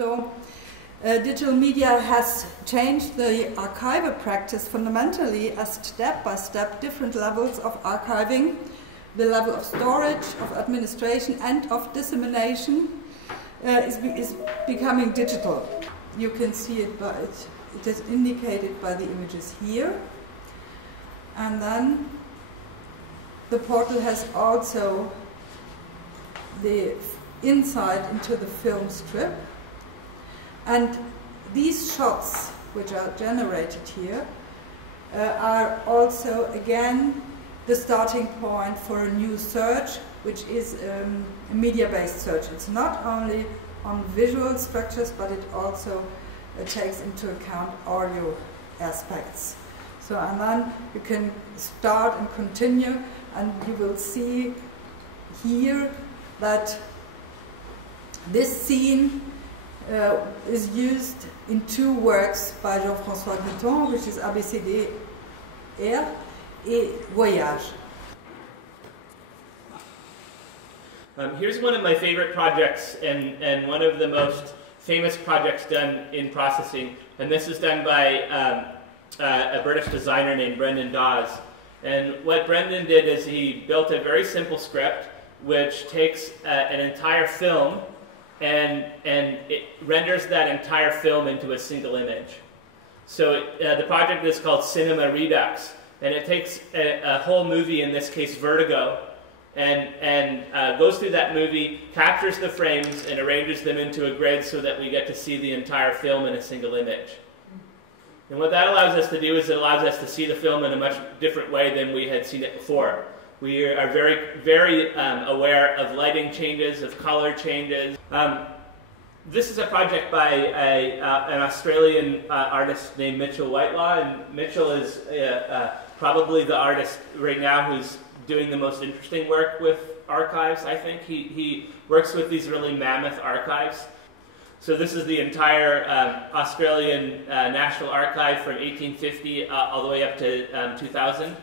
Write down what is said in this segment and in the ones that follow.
So, digital media has changed the archival practice fundamentally as step-by-step different levels of archiving, the level of storage, of administration and of dissemination is becoming digital. You can see it by it is indicated by the images here. And then the portal has also the insight into the film strip. And these shots, which are generated here, are also, again, the starting point for a new search, which is a media-based search. It's not only on visual structures, but it also takes into account audio aspects. So, and then you can start and continue, and you will see here that this scene is used in two works by Jean-François Guiton, which is ABCD R et Voyage. Here's one of my favorite projects and one of the most famous projects done in processing, and this is done by a British designer named Brendan Dawes. And what Brendan did is he built a very simple script which takes an entire film and it renders that entire film into a single image. So the project is called Cinema Redux, and it takes a whole movie, in this case Vertigo, and goes through that movie, captures the frames, and arranges them into a grid so that we get to see the entire film in a single image. And what that allows us to do is it allows us to see the film in a much different way than we had seen it before. We are very, very aware of lighting changes, of color changes. This is a project by an Australian artist named Mitchell Whitelaw, and Mitchell is probably the artist right now who's doing the most interesting work with archives, I think. He works with these really mammoth archives. So this is the entire Australian National Archive from 1850 all the way up to 2000.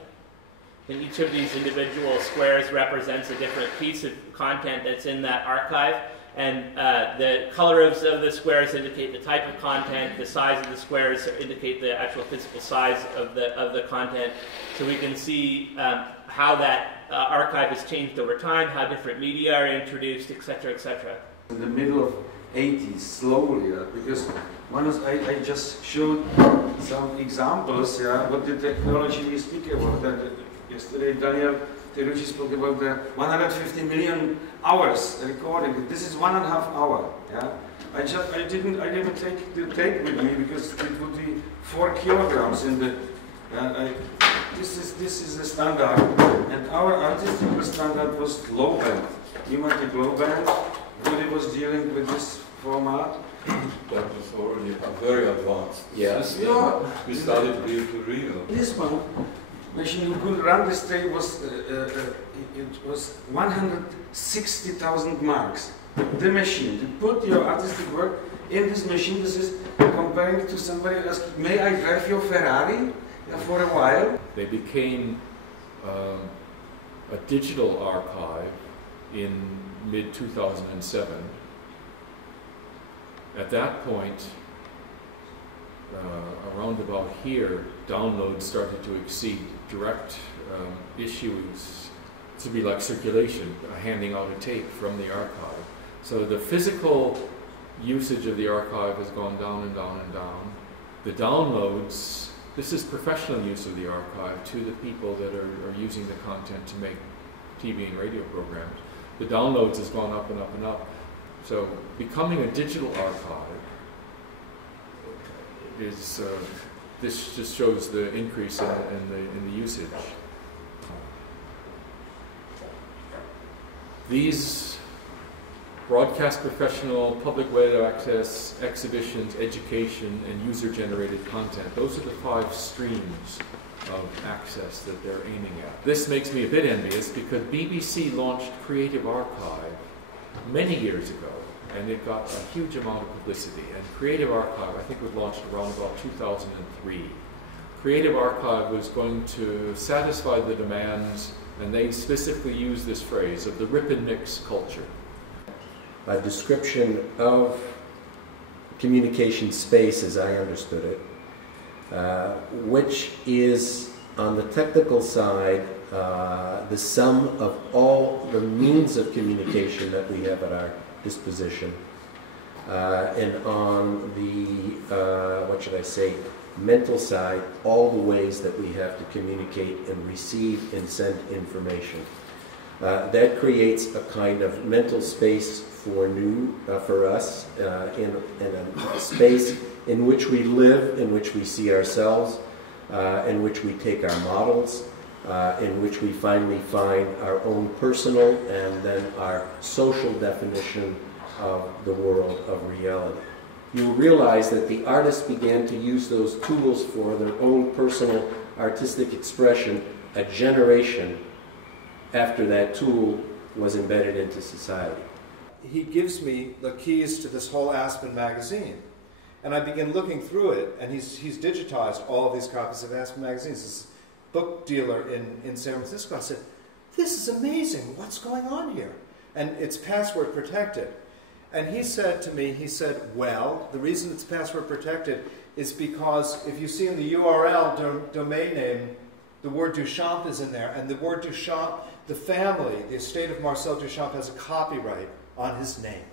And each of these individual squares represents a different piece of content that's in that archive. And the colors of the squares indicate the type of content, the size of the squares indicate the actual physical size of the content. So we can see how that archive has changed over time, how different media are introduced, etc., etc. In the middle of 80s, slowly, because I just showed some examples, what the technology you speak about. Yesterday, Daniel Terucci spoke about the 150 million hours recording. This is 1.5 hours. Yeah, I didn't take the tape with me because it would be 4 kilograms in the. This is the standard, and our artistic standard was low band, pneumatic low band. Woody was dealing with this format. That was already very advanced. Yeah. We started to reel. This one. Machine who could run this tape was it was 160,000 marks. The machine, to put your artistic work in this machine, this is comparing to somebody else. May I drive your Ferrari for a while? They became a digital archive in mid-2007. At that point, around about here, downloads started to exceed direct issues to be like circulation, handing out a tape from the archive. So the physical usage of the archive has gone down and down and down. The downloads, this is professional use of the archive to the people that are using the content to make TV and radio programs. The downloads has gone up and up and up. So becoming a digital archive is, this just shows the increase in the usage. These broadcast professional, public web access, exhibitions, education, and user-generated content, those are the 5 streams of access that they're aiming at. This makes me a bit envious because BBC launched Creative Archive many years ago, and it got a huge amount of publicity. And Creative Archive, I think, was launched around about 2003. Creative Archive was going to satisfy the demands, and they specifically used this phrase, of the rip and mix culture. A description of communication space as I understood it, which is on the technical side the sum of all the means of communication that we have at our disposition, and on the, what should I say, mental side, all the ways that we have to communicate and receive and send information. That creates a kind of mental space for us, in a space in which we live, in which we see ourselves, in which we take our models, in which we finally find our own personal and then our social definition of the world of reality. You realize that the artists began to use those tools for their own personal artistic expression a generation after that tool was embedded into society. He gives me the keys to this whole Aspen magazine. And I begin looking through it, and he's digitized all of these copies of Aspen magazines. This book dealer in San Francisco, I said, this is amazing, what's going on here? And it's password protected. And he said to me, he said, well, the reason it's password protected is because if you see in the URL domain name, the word Duchamp is in there, and the word Duchamp, the family, the estate of Marcel Duchamp has a copyright on his name.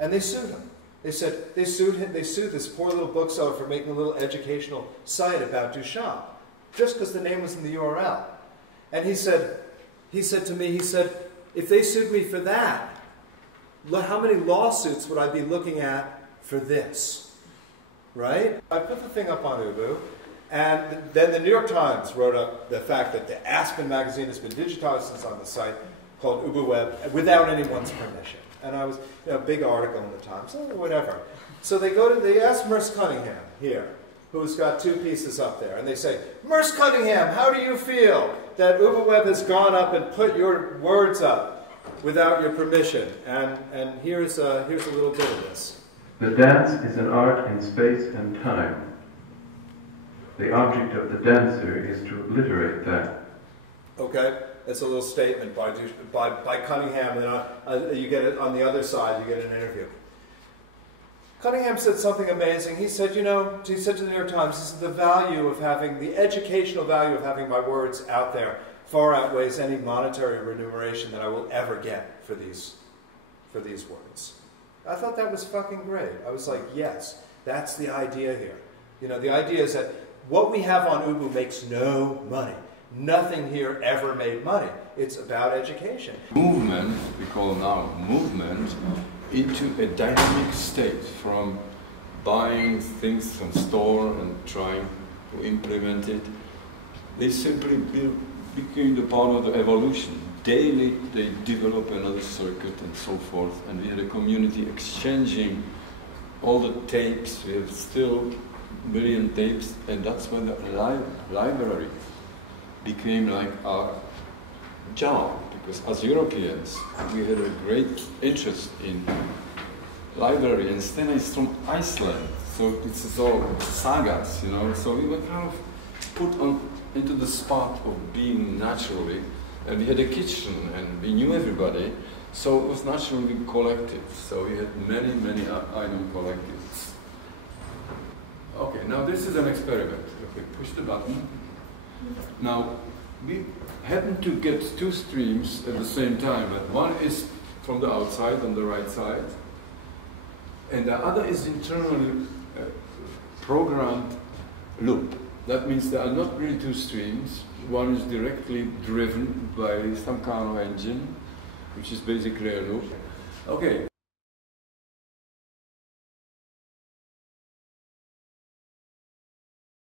And they sued him. They said, they sued this poor little bookseller for making a little educational site about Duchamp, just because the name was in the URL. And he said to me, he said, if they sued me for that, how many lawsuits would I be looking at for this? Right? I put the thing up on Ubu, and then the New York Times wrote up the fact that the Aspen magazine has been digitized since on the site called UbuWeb without anyone's permission. And I was, a big article in the Times, whatever. So they ask Merce Cunningham here, who's got 2 pieces up there, and they say, Merce Cunningham, how do you feel that UbuWeb has gone up and put your words up without your permission? And here's a little bit of this. The dance is an art in space and time. The object of the dancer is to obliterate that. Okay, that's a little statement by Cunningham, and you get it on the other side, you get an interview. Cunningham said something amazing. He said, he said to the New York Times, this is the value of having, the educational value of having my words out there far outweighs any monetary remuneration that I will ever get for these words. I thought that was fucking great. I was like, yes, that's the idea here. The idea is that what we have on Ubu makes no money. Nothing here ever made money. It's about education. Movement, we call now movement, into a dynamic state, from buying things from store and trying to implement it. They simply became the part of the evolution. Daily they develop another circuit and so forth, and we had a community exchanging all the tapes. We have still a million tapes, and that's when the library became like our job, because as Europeans we had a great interest in library, and Stena is from Iceland, so this is all sagas, so we were kind of put into the spot of being naturally, and we had a kitchen and we knew everybody, so it was naturally collective, so we had many item collectives. Okay, now this is an experiment. Okay, push the button. Now, we happen to get 2 streams at the same time, but one is from the outside on the right side, and the other is internally programmed loop. That means there are not really 2 streams. One is directly driven by some kind of engine, which is basically a loop. Okay.